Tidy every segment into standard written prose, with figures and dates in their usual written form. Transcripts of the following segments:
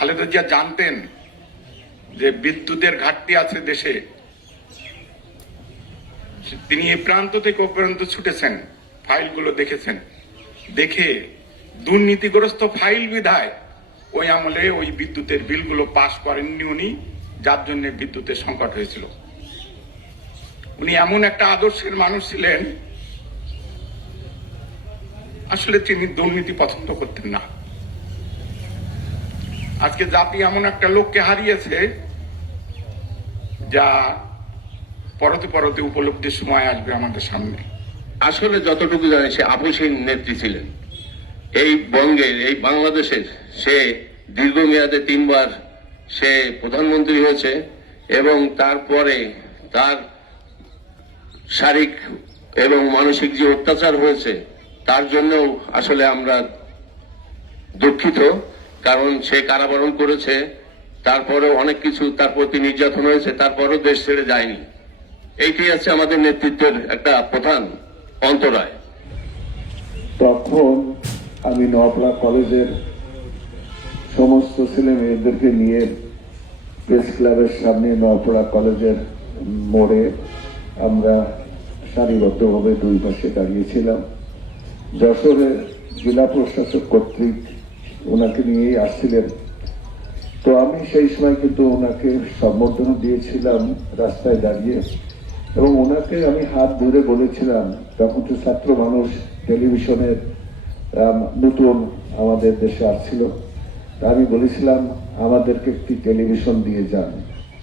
খালেদা জিয়া জানতেন যে বিদ্যুতের ঘাটতি আছে দেশে, তিনি এই প্রান্ত থেকে ও প্রান্ত ছুটেছেন, ফাইলগুলো দেখেছেন, দেখে দুর্নীতিগ্রস্ত ফাইল বিধায় ওই আমলে ওই বিদ্যুতের বিলগুলো পাশ করেননি উনি, যার জন্য বিদ্যুতের সংকট হয়েছিল। উনি এমন একটা আদর্শের মানুষ ছিলেন, আসলে তিনি দুর্নীতি পছন্দ করতেন না। আজকে জাতি এমন একটা লোককে হারিয়েছে যা পরতে পরতে উপলব্ধির সময় আসবে আমাদের সামনে। আসলে যতটুকু জানে সে আপসহীন নেত্রী ছিলেন। এই বঙ্গের, এই বাংলাদেশের সে দীর্ঘমেয়াদে 3 বার সে প্রধানমন্ত্রী হয়েছে এবং তারপরে তার শারীরিক এবং মানসিক যে অত্যাচার হয়েছে তার জন্য আসলে আমরা দুঃখিত। কারণ সে কারাবরণ করেছে, তারপরেও অনেক কিছু তার প্রতি নির্যাতন হয়েছে, তারপরেও দেশ ছেড়ে যায়নি। এইটি আছে আমাদের নেতৃত্বের একটা প্রধান অন্তরায়। তখন আমি নওয়াপাড়া কলেজের সমস্ত ছেলে মেয়েদেরকে নিয়ে প্রেস ক্লাবের সামনে নওয়াপাড়া কলেজের মোড়ে আমরা সারিবদ্ধভাবে 2 পাশে দাঁড়িয়েছিলাম। যশোরের জেলা প্রশাসক কর্তৃক ওনাকে নিয়েই আসছিলেন। তো আমি সেই সময় কিন্তু ওনাকে সম্বর্ধনা দিয়েছিলাম রাস্তায় দাঁড়িয়ে, এবং ওনাকে আমি হাত ধরে বলেছিলাম, তখন তো ছাত্র মানুষ, টেলিভিশনের নতুন আমাদের দেশে আসছিল, আমি বলেছিলাম আমাদেরকে একটি টেলিভিশন দিয়ে যান।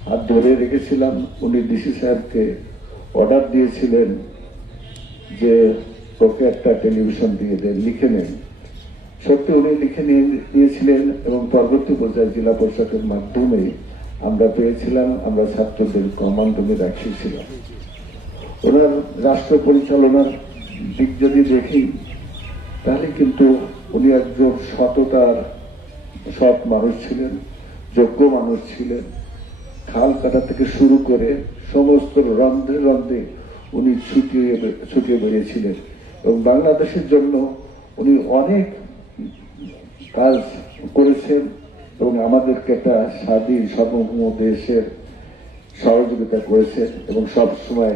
হাত ধরে রেখেছিলাম। উনি ডিসি সাহেবকে অর্ডার দিয়েছিলেন যে ওকে একটা টেলিভিশন দিয়ে দেন, লিখে নেন। সত্যি উনি লিখে নিয়েছিলেন এবং পরবর্তী পর্যায়ে জেলা পরিষদের মাধ্যমে আমরা পেয়েছিলাম। আমরা ছাত্রদের কমান্ডে রাখিয়েছিলাম। ওনার রাষ্ট্র পরিচালনার দিক যদি দেখি তাহলে কিন্তু উনি একজন সৎ মানুষ ছিলেন, যোগ্য মানুষ ছিলেন। খাল কাটা থেকে শুরু করে সমস্ত রন্ধে রন্ধে উনি ছুটিয়ে বেরিয়েছিলেন এবং বাংলাদেশের জন্য উনি অনেক কাজ করেছেন এবং আমাদেরকে একটা স্বাধীন সার্বভৌম দেশের সহযোগিতা করেছেন এবং সবসময়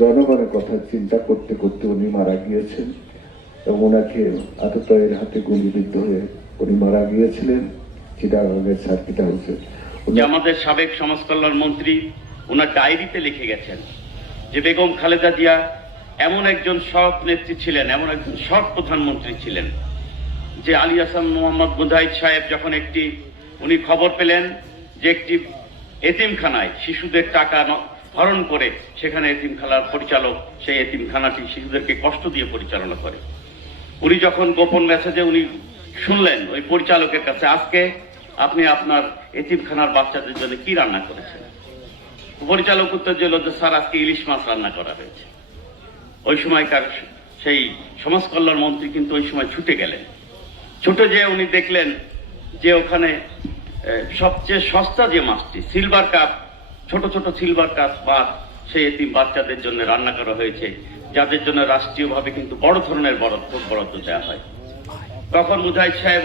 জনগণের কথা চিন্তা করতে করতে উনি মারা গিয়েছেন এবং ওনাকে আততায়ীর হাতে গুলিবিদ্ধ হয়ে উনি মারা গিয়েছিলেন চিটাগাংয়ের সার্কিট হাউসে। আমাদের সাবেক সমাজ কল্যাণ মন্ত্রী ওনার ডায়েরিতে লিখে গেছেন যে বেগম খালেদা জিয়া এমন একজন সৎ নেত্রী ছিলেন, এমন একজন সৎ প্রধানমন্ত্রী ছিলেন যে আলী হাসান মোহাম্মদ মুজাহিদ সাহেব যখন উনি খবর পেলেন যে একটি এতিমখানায় শিশুদের টাকা হরণ করে, সেখানে এতিমখানার পরিচালক সেই এতিমখানাটি শিশুদেরকে কষ্ট দিয়ে পরিচালনা করে, উনি যখন গোপন মেসেজে উনি শুনলেন ওই পরিচালকের কাছে, আজকে আপনি আপনার এতিমখানার বাচ্চাদের জন্য কি রান্না করেছেন? পরিচালক উত্তর দিল যে স্যার আজকে ইলিশ মাছ রান্না করা হয়েছে। ওই সময়কার সেই সমাজ কল্যাণ মন্ত্রী কিন্তু ওই সময় ছুটে গেলেন। ছুটে যেয়ে উনি দেখলেন যে ওখানে সবচেয়ে সস্তা যে মাছটি সিলভার কাপ, ছোট ছোট সিলভার কাপ মাছ সেই এতিম বাচ্চাদের জন্য রান্না করা হয়েছে, যাদের জন্য রাষ্ট্রীয়ভাবে কিন্তু বড় ধরনের বরাদ্দ দেওয়া হয়। তখন মুজাহিদ সাহেব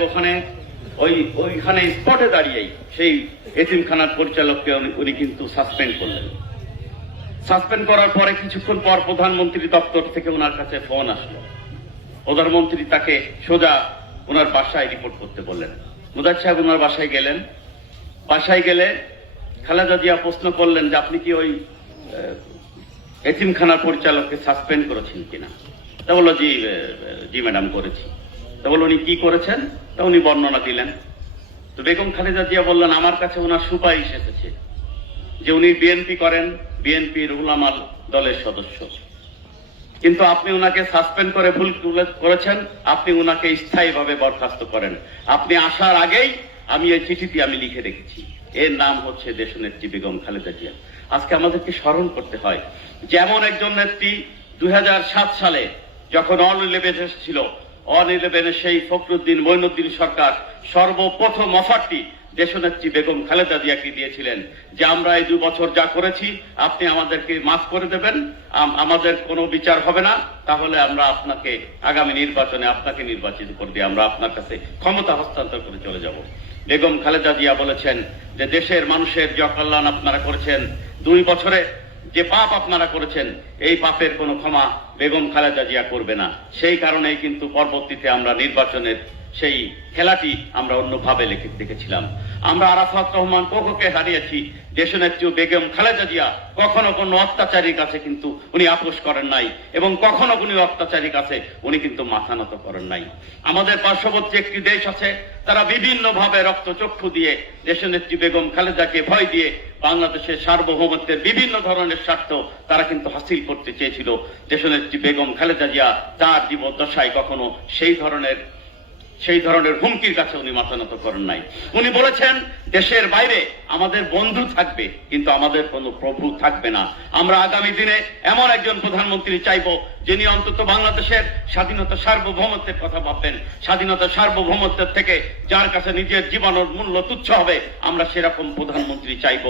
ওইখানে স্পটে দাঁড়িয়েই সেই এতিমখানার পরিচালককে উনি কিন্তু সাসপেন্ড করলেন। সাসপেন্ড করার পরে কিছুক্ষণ পর প্রধানমন্ত্রী দপ্তর থেকে ওনার কাছে ফোন আসলো। প্রধানমন্ত্রী তাকে সোজা ওনার বাসায় রিপোর্ট করতে বললেন। মুজাহিদ সাহেব ওনার বাসায় গেলেন। বাসায় গেলে খালেদা জিয়া প্রশ্ন করলেন যে আপনি কি ওই এতিমখানার পরিচালককে সাসপেন্ড করেছেন কিনা? তা বললো জি ম্যাডাম করেছি। তা বললো উনি কি করেছেন? তা উনি বর্ণনা দিলেন। তো বেগম খালেদা জিয়া বললেন আমার কাছে ওনার সুপারিশ এসেছে যে উনি বিএনপি করেন, বিএনপির উলামা দলের সদস্য, কিন্তু আপনি ওনাকে সাসপেন্ড করে ভুল করেছেন, আপনি ওনাকে স্থায়ীভাবে বরখাস্ত করেন। আপনি আসার আগেই আমি এই চিঠিটি আমি লিখে রেখেছি। এর নাম হচ্ছে দেশনেত্রী বেগম খালেদা জিয়া। আজকে আমাদেরকে স্মরণ করতে হয় যেমন একজন নেত্রী 2007 সালে যখন অল 11 ছিল, অল 11 সেই ফখরুদ্দিন মঈনুদ্দিন সরকার সর্বপ্রথম অফারটি দেশনেত্রী বেগম খালেদা জিয়াকে দিয়েছিলেন যে আমরা এই 2 বছর যা করেছি আপনি আমাদেরকে মাফ করে দেবেন, আমাদের কোনো বিচার হবে না, তাহলে আমরা আপনাকে আগামী নির্বাচনে আপনাকে নির্বাচিত করে দিয়ে আমরা আপনার কাছে ক্ষমতা হস্তান্তর করে চলে যাব। বেগম খালেদা জিয়া বলেছেন যে দেশের মানুষের যে অকল্যাণ আপনারা করেছেন, 2 বছরে যে পাপ আপনারা করেছেন, এই পাপের কোনো ক্ষমা বেগম খালেদা জিয়া করবে না। সেই কারণেই কিন্তু পরবর্তীতে আমরা নির্বাচনের সেই খেলাটি আমরা অন্যভাবে দেখেছিলাম। আমরা আরাফাত রহমান কোকোকে হারিয়েছি, দেশনেত্রী বেগম খালেদা জিয়া কখনো কোনো অত্যাচারীর কাছে কিন্তু উনি আপোষ করেন নাই, এবং কখনো কোনো অত্যাচারীর কাছে উনি কিন্তু মাথা নত করেন নাই। আমাদের পার্শ্ববর্তী একটি দেশ আছে, তারা বিভিন্ন ভাবে রক্তচক্ষু দিয়ে দেশনেত্রী বেগম খালেদাকে ভয় দিয়ে বাংলাদেশের সার্বভৌমত্বের বিভিন্ন ধরনের স্বার্থ তারা কিন্তু হাসিল করতে চেয়েছিল। দেশনেত্রী বেগম খালেদা জিয়া তার জীবদ্দশায় কখনো সেই ধরনের হুমকির কাছে উনি মাথা নত করেন নাই। উনি বলেছেন দেশের বাইরে আমাদের বন্ধু থাকবে, কিন্তু আমাদের কোনো প্রভু থাকবে না। আমরা আগামী দিনে এমন একজন প্রধানমন্ত্রী চাইব যিনি অন্তত বাংলাদেশের স্বাধীনতা সার্বভৌমত্বের কথা ভাববেন। স্বাধীনতা সার্বভৌমত্বের থেকে যার কাছে নিজের জীবনের মূল্য তুচ্ছ হবে, আমরা সেরকম প্রধানমন্ত্রী চাইব।